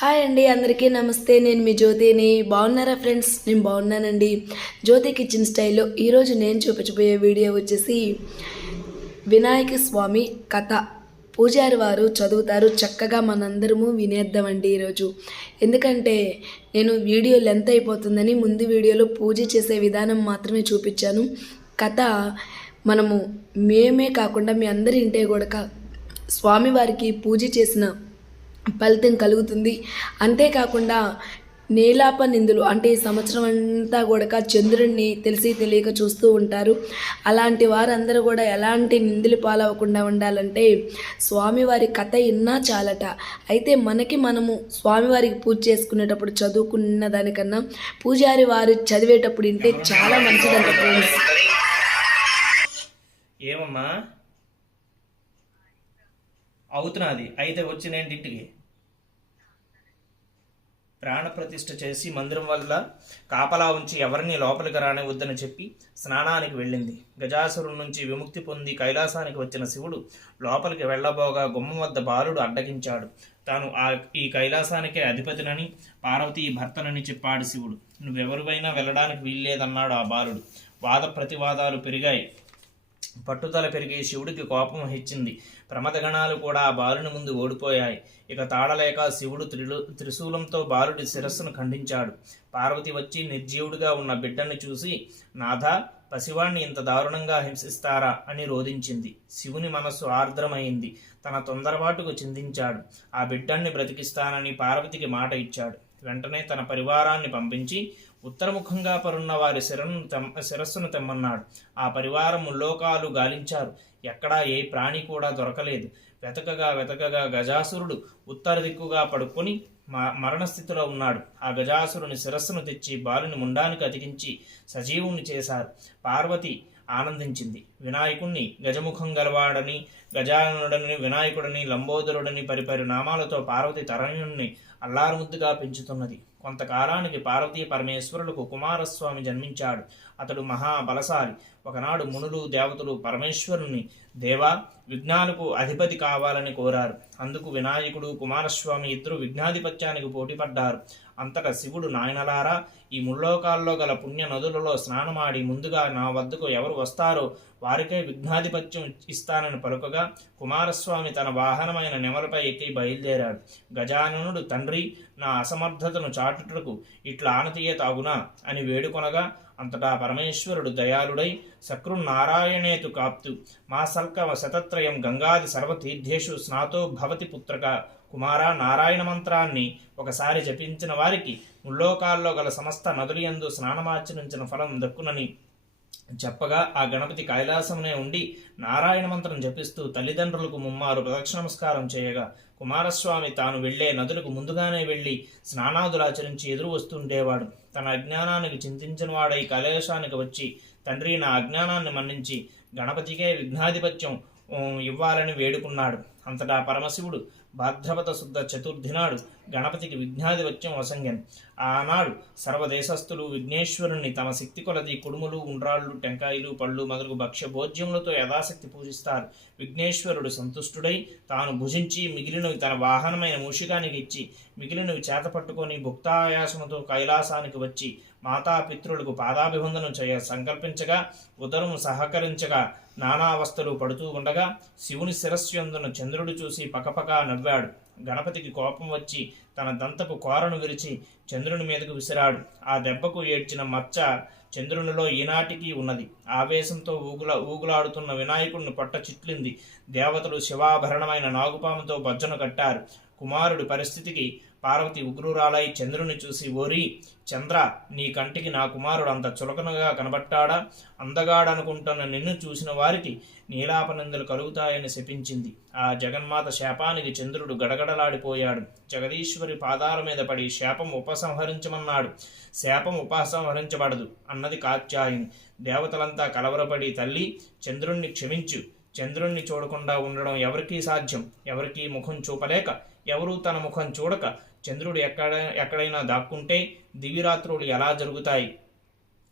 Hi అండి అందరికీ నమస్తే. నేను మీ జ్యోతిని. బాగున్నారా ఫ్రెండ్స్? నేను బాగున్నానండి. జ్యోతి కిచెన్ స్టైల్లో ఈరోజు నేను చూపించబోయే వీడియో వచ్చేసి వినాయక స్వామి కథ. పూజారి వారు చదువుతారు చక్కగా మనందరము వినేద్దామండి ఈరోజు. ఎందుకంటే నేను వీడియో లెంత్ అయిపోతుందని ముందు వీడియోలో పూజ చేసే విధానం మాత్రమే చూపించాను. కథ మనము మేమే కాకుండా మీ అందరి ఇంటే కూడా స్వామివారికి పూజ చేసిన ఫలితం కలుగుతుంది. అంతేకాకుండా నేలాప నిందులు అంటే ఈ సంవత్సరం అంతా కూడా చంద్రుడిని తెలిసి తెలియక చూస్తూ ఉంటారు. అలాంటి వారందరూ కూడా ఎలాంటి నిందులు పాలవకుండా ఉండాలంటే స్వామివారి కథ ఇన్నా చాలట. అయితే మనకి మనము స్వామివారికి పూజ చేసుకునేటప్పుడు చదువుకున్న దానికన్నా పూజారి వారు చదివేటప్పుడు వింటే చాలా మంచిదంట ఫ్రెండ్స్ ఏమమ్మా? అవుతున్నది అయితే వచ్చినేంటి ప్రాణప్రతిష్ఠ చేసి మందిరం వల్ల కాపలా ఉంచి ఎవరిని లోపలికి రానివద్దని చెప్పి స్నానానికి వెళ్ళింది. గజాసురుడి నుంచి విముక్తి పొంది కైలాసానికి వచ్చిన శివుడు లోపలికి వెళ్ళబోగా గుమ్మం వద్ద బాలుడు అడ్డగించాడు. తాను ఆ ఈ కైలాసానికే అధిపతినని పార్వతి భర్తనని చెప్పాడు శివుడు. నువ్వెవరివైనా వెళ్ళడానికి వీల్లేదన్నాడు ఆ బాలుడు. వాద ప్రతివాదాలు పెరిగాయి. పట్టుదల పెరిగి శివుడికి కోపం హెచ్చింది. ప్రమదగణాలు కూడా ఆ బాలుని ముందు ఓడిపోయాయి. ఇక తాడలేక శివుడు త్రిలు త్రిశూలంతో బాలుడి శిరస్సును ఖండించాడు. పార్వతి వచ్చి నిర్జీవుడిగా ఉన్న బిడ్డని చూసి నాథ పసివాణ్ణి ఇంత దారుణంగా హింసిస్తారా? అని రోధించింది. శివుని మనస్సు ఆర్ద్రమైంది. తన తొందరపాటుకు చిందించాడు. ఆ బిడ్డాన్ని బ్రతికిస్తానని పార్వతికి మాట ఇచ్చాడు. వెంటనే తన పరివారాన్ని పంపించి ఉత్తరముఖంగా పరున్న వారి శిరను తెమ్- శిరస్సును తెమ్మన్నాడు. ఆ పరివారం ముల్లోకాలు గాలించారు. ఎక్కడా ఏ ప్రాణి కూడా దొరకలేదు. వెతకగా వెతకగా గజాసురుడు ఉత్తర దిక్కుగా పడుకొని మ- మరణస్థితిలో ఉన్నాడు. ఆ గజాసురుని శిరస్సును తెచ్చి బాలుని ముండానికి అతికించి సజీవుణ్ణి చేశారు. పార్వతి ఆనందించింది. వినాయకుణ్ణి గజముఖం గలవాడని గజానుడని వినాయకుడని లంబోదరుడని పరిపరి నామాలతో పార్వతి తరణ్యుణ్ణి అల్లారుముద్దుగా పెంచుతున్నది. కొంతకాలానికి పార్వతీ పరమేశ్వరులకు కుమారస్వామి జన్మించాడు. అతడు మహాబలశాలి. ఒకనాడు మునులు దేవతలు పరమేశ్వరుని దేవా విఘ్నాలకు అధిపతి కావాలని కోరారు. అందుకు వినాయకుడు కుమారస్వామి ఇద్దరు విఘ్నాధిపత్యానికి పోటీపడ్డారు. అంతటా శివుడు నాయనలారా ఈ ముల్లోకాల్లో గల పుణ్య నదులలో స్నానమాడి ముందుగా నా వద్దకు ఎవరు వస్తారో వారికే విఘ్నాధిపత్యం ఇస్తానని పలుకగా కుమారస్వామి తన వాహనమైన నెమలపై ఎక్కి బయలుదేరాడు. గజాననుడు తండ్రి నా అసమర్థతను చాటుటకు ఇట్లా ఆనతీయ తాగునా అని వేడుకొనగా అంతటా పరమేశ్వరుడు దయాళుడై శక్రున్నారాయణేతు కాప్తు. మా సల్కవ శతత్రయం గంగాది సర్వతీర్థేషు స్నాతో భవతి పుత్రక. కుమార నారాయణ మంత్రాన్ని ఒకసారి జపించిన వారికి ముల్లోకాల్లో గల సమస్త నదులయందు స్నానమాచరించిన ఫలం దక్కునని చెప్పగా ఆ గణపతి కైలాసమునే ఉండి నారాయణ మంత్రం జపిస్తూ తల్లిదండ్రులకు ముమ్మారు ప్రదక్షిణమస్కారం చేయగా కుమారస్వామి తాను వెళ్ళే నదులకు ముందుగానే వెళ్ళి స్నానాదులాచరించి ఎదురు వస్తుండేవాడు. తన అజ్ఞానానికి చింతించిన వాడై కైలాసానికి వచ్చి తండ్రి నా అజ్ఞానాన్ని మన్నించి గణపతికే విఘ్నాధిపత్యం ఇవ్వాలని వేడుకున్నాడు. అంతటా పరమశివుడు భాద్రపద శుద్ధ చతుర్థి నాడు గణపతికి విఘ్నాధిపత్యం అసంగ్యం ఆనాడు సర్వదేశస్థులు విఘ్నేశ్వరుని తమ శక్తి కొలది కుడుములు ఉండ్రాళ్ళు టెంకాయలు పళ్ళు మొదలగు భక్ష్య భోజ్యములతో యథాశక్తి పూజిస్తారు. విఘ్నేశ్వరుడు సంతుష్టుడై తాను భుజించి మిగిలినవి తన వాహనమైన మూషికానికి ఇచ్చి మిగిలినవి చేతపట్టుకొని భుక్తాయాసముతో కైలాసానికి వచ్చి మాతాపితృలకు పాదాభివందనం చేయ సంకల్పించగా ఉదరము సహకరించగా నానావస్థలు పడుతూ ఉండగా శివుని శిరస్సు చంద్రుడు చూసి పకపక నవ్వాడు. గణపతికి కోపం వచ్చి తన దంతపు కోరను విరిచి చంద్రుని మీదకు విసిరాడు. ఆ దెబ్బకు ఏడ్చిన మచ్చ చంద్రునిలో ఈనాటికి ఉన్నది. ఆవేశంతో ఊగుల ఊగులాడుతున్న వినాయకుడిని పట్ట చిట్లింది. దేవతలు శివాభరణమైన నాగుపాముతో బజ్జను కట్టారు. కుమారుడి పరిస్థితికి పార్వతి ఉగ్రురాలై చంద్రుని చూసి ఓరి చంద్ర నీ కంటికి నా కుమారుడు అంత చులకనగా కనబట్టాడా అందగాడనుకుంటున్న నిన్ను చూసిన వారికి నీలాపనందులు కలుగుతాయని శపించింది. ఆ జగన్మాత శాపానికి చంద్రుడు గడగడలాడిపోయాడు. జగదీశ్వరి పాదాల మీద పడి శాపం ఉపసంహరించమన్నాడు. శాపం ఉపసంహరించబడదు అన్నది కాత్యాయని. దేవతలంతా కలవరపడి తల్లి చంద్రుణ్ణి క్షమించు. చంద్రుణ్ణి చూడకుండా ఉండడం ఎవరికీ సాధ్యం? ఎవరికీ ముఖం చూపలేక? ఎవరూ తన ముఖం చూడక? చంద్రుడు ఎక్కడ ఎక్కడైనా దాక్కుంటే దివిరాత్రులు ఎలా జరుగుతాయి?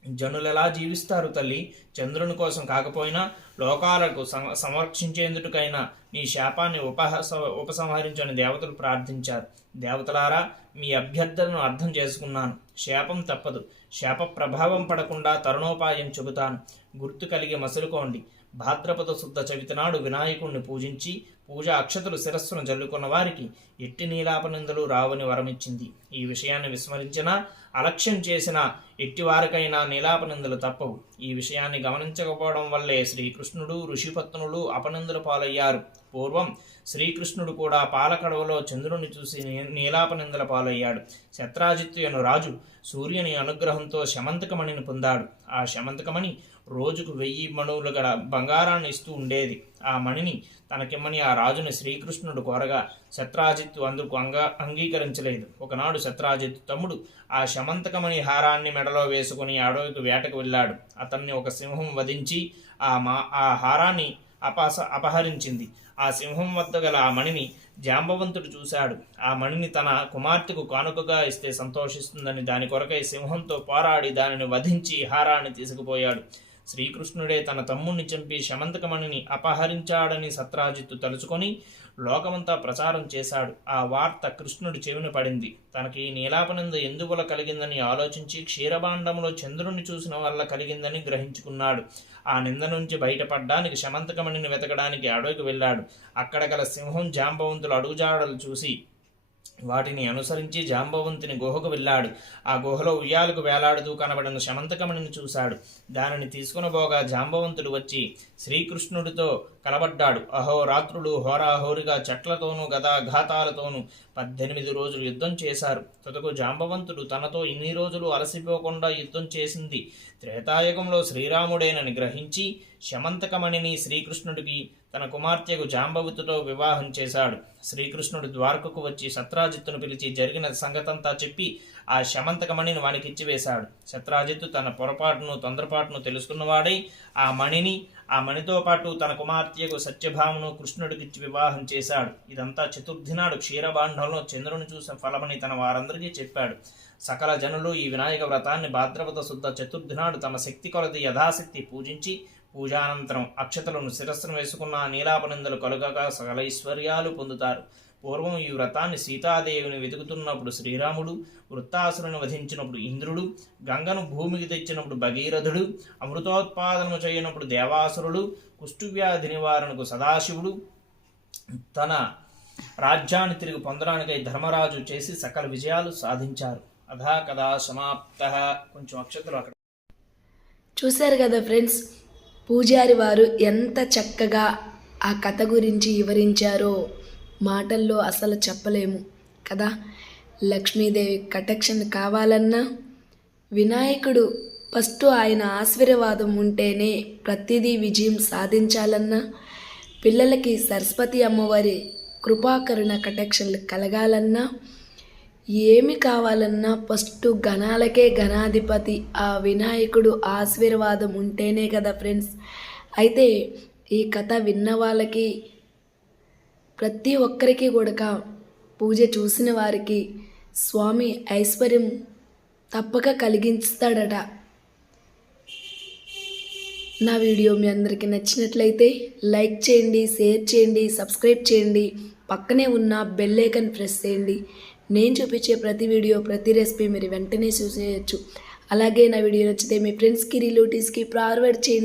జనులు ఎలా జీవిస్తారు తల్లి? చంద్రుని కోసం కాకపోయినా లోకాలకు సమ సంరక్షించేందుకైనా నీ శాపాన్ని ఉపహస ఉపసంహరించని దేవతలు ప్రార్థించారు. దేవతలారా మీ అభ్యర్థనను అర్థం చేసుకున్నాను. శాపం తప్పదు. శాప ప్రభావం పడకుండా తరుణోపాయం చెబుతాను. గుర్తు కలిగి మసులుకోండి. భాద్రపద శుద్ధ చవితి నాడు వినాయకుణ్ణి పూజించి పూజా అక్షతలు శిరస్సును జల్లుకున్న వారికి ఎట్టి నీలాపనిందలు రావని వరమిచ్చింది. ఈ విషయాన్ని విస్మరించినా అలక్ష్యం చేసిన ఎట్టివారికైనా నీలాపనిందలు తప్పవు. ఈ విషయాన్ని గమనించకపోవడం వల్లే శ్రీకృష్ణుడు ఋషిపత్నులు అపనిందలు పాలయ్యారు. పూర్వం శ్రీకృష్ణుడు కూడా పాలకడవలో చంద్రుని చూసి నీలాపనిందల పాలయ్యాడు. చత్రాజిత్తును రాజు సూర్యుని అనుగ్రహంతో శమంతకమణిని పొందాడు. ఆ శమంతకమణి రోజుకు వెయ్యి మణువులు గల బంగారాన్ని ఇస్తూ ఉండేది. ఆ మణిని తనకిమ్మని ఆ రాజుని శ్రీకృష్ణుడు కోరగా శత్రాజిత్తు అందుకు అంగ అంగీకరించలేదు. ఒకనాడు శత్రాజిత్తు తమ్ముడు ఆ శమంతకమణి హారాన్ని మెడలో వేసుకుని అడవికి వేటకు వెళ్ళాడు. అతన్ని ఒక సింహం వధించి ఆ మా ఆ హారాన్ని అపాస అపహరించింది. ఆ సింహం వద్ద గల ఆ మణిని జాంబవంతుడు చూశాడు. ఆ మణిని తన కుమార్తెకు కానుకగా ఇస్తే సంతోషిస్తుందని దాని కొరకై సింహంతో పోరాడి దానిని వధించి హారాన్ని తీసుకుపోయాడు. శ్రీకృష్ణుడే తన తమ్ముణ్ణి చంపి శమంతకమణిని అపహరించాడని సత్రాజిత్తు తలుచుకొని లోకమంతా ప్రచారం చేశాడు. ఆ వార్త కృష్ణుడి చెవిన పడింది. తనకి నీలాపనంద ఎందువల కలిగిందని ఆలోచించి క్షీరభాండంలో చంద్రుణ్ణి చూసిన వల్ల కలిగిందని గ్రహించుకున్నాడు. ఆ నింద నుంచి బయటపడ్డానికి శమంతకమణిని వెతకడానికి అడవికి వెళ్ళాడు. అక్కడ గల సింహం జాంబవంతులు అడుగుజాడలు చూసి వాటిని అనుసరించి జాంబవంతుని గుహకు వెళ్ళాడు. ఆ గుహలో ఉయ్యాలకు వేలాడుతూ కనబడిన శమంతకమణిని చూశాడు. దానిని తీసుకునబోగా జాంబవంతుడు వచ్చి శ్రీకృష్ణుడితో కలబడ్డాడు. అహోరాత్రులు హోరాహోరిగా చెట్లతోనూ గదాఘాతాలతోనూ పద్దెనిమిది రోజులు యుద్ధం చేశారు. తుదకు జాంబవంతుడు తనతో ఇన్ని రోజులు అలసిపోకుండా యుద్ధం చేసింది. త్రేతాయుగంలో శ్రీరాముడేనని గ్రహించి శమంతకమణిని శ్రీకృష్ణుడికి తన కుమార్తెకు జాంబవతితో వివాహం చేశాడు. శ్రీకృష్ణుడు ద్వారకకు వచ్చి సత్రాజిత్తును పిలిచి జరిగిన సంగతంతా చెప్పి ఆ శమంతకమణిని వానికిచ్చి వేశాడు సత్రాజిత్తు తన పొరపాటును తొందరపాటును తెలుసుకున్నవాడై ఆ మణిని ఆ మణితో పాటు తన కుమార్తెకు సత్యభామను కృష్ణుడికిచ్చి వివాహం చేశాడు. ఇదంతా చతుర్థి నాడు క్షీరబాండంలో చంద్రుని చూసిన ఫలమని తన వారందరికీ చెప్పాడు. సకల జనులు ఈ వినాయక వ్రతాన్ని భాద్రపద శుద్ధ చతుర్థి నాడు తమ శక్తి కొలది యథాశక్తి పూజించి పూజానంతరం అక్షతలను శిరస్సును వేసుకున్న నీలాపనిందలు కలుగక సకల ఐశ్వర్యాలు పొందుతారు. పూర్వం ఈ వ్రతాన్ని సీతాదేవిని వెతుకుతున్నప్పుడు శ్రీరాముడు వృత్తాసురుని వధించినప్పుడు ఇంద్రుడు గంగను భూమికి తెచ్చినప్పుడు భగీరథుడు అమృతోత్పాదనము చేయనప్పుడు దేవాసురుడు కుష్ఠువ్యాధి నివారణకు సదాశివుడు. తన రాజ్యాన్ని తిరిగి పొందడానికై ధర్మరాజు చేసి సకల విజయాలు సాధించారు. అధా కదా సమాప్త. కొంచెం అక్షతలు అక్కడ. చూశారు కదా ఫ్రెండ్స్ పూజారి వారు ఎంత చక్కగా ఆ కథ గురించి వివరించారో మాటల్లో అసలు చెప్పలేము కదా? లక్ష్మీదేవి కటక్షన్ కావాలన్నా వినాయకుడు ఫస్ట్ ఆయన ఆశీర్వాదం ఉంటేనే ప్రతిదీ విజయం సాధించాలన్నా పిల్లలకి సరస్వతి అమ్మవారి కృపాకరుణ కటాక్షన్లు కలగాలన్నా ఏమి కావాలన్నా ఫస్ట్ గణాలకే గణాధిపతి. ఆ వినాయకుడు ఆశీర్వాదం ఉంటేనే కదా ఫ్రెండ్స్. అయితే ఈ కథ విన్న వాళ్ళకి ప్రతి ఒక్కరికి కూడా పూజ చూసిన వారికి స్వామి ఐశ్వర్యం తప్పక కలిగించుతాడట. నా వీడియో మీ అందరికీ నచ్చినట్లయితే లైక్ చేయండి షేర్ చేయండి సబ్స్క్రైబ్ చేయండి. పక్కనే ఉన్న బెల్ ఐకన్ ప్రెస్ చేయండి. నేను చూపించే ప్రతి వీడియో ప్రతి రెసిపీ మీరు వెంటనే చూసేయచ్చు. అలాగే నా వీడియో నచ్చితే మీ ఫ్రెండ్స్కి రిలేటివ్స్కి ఫార్వర్డ్ చేయండి.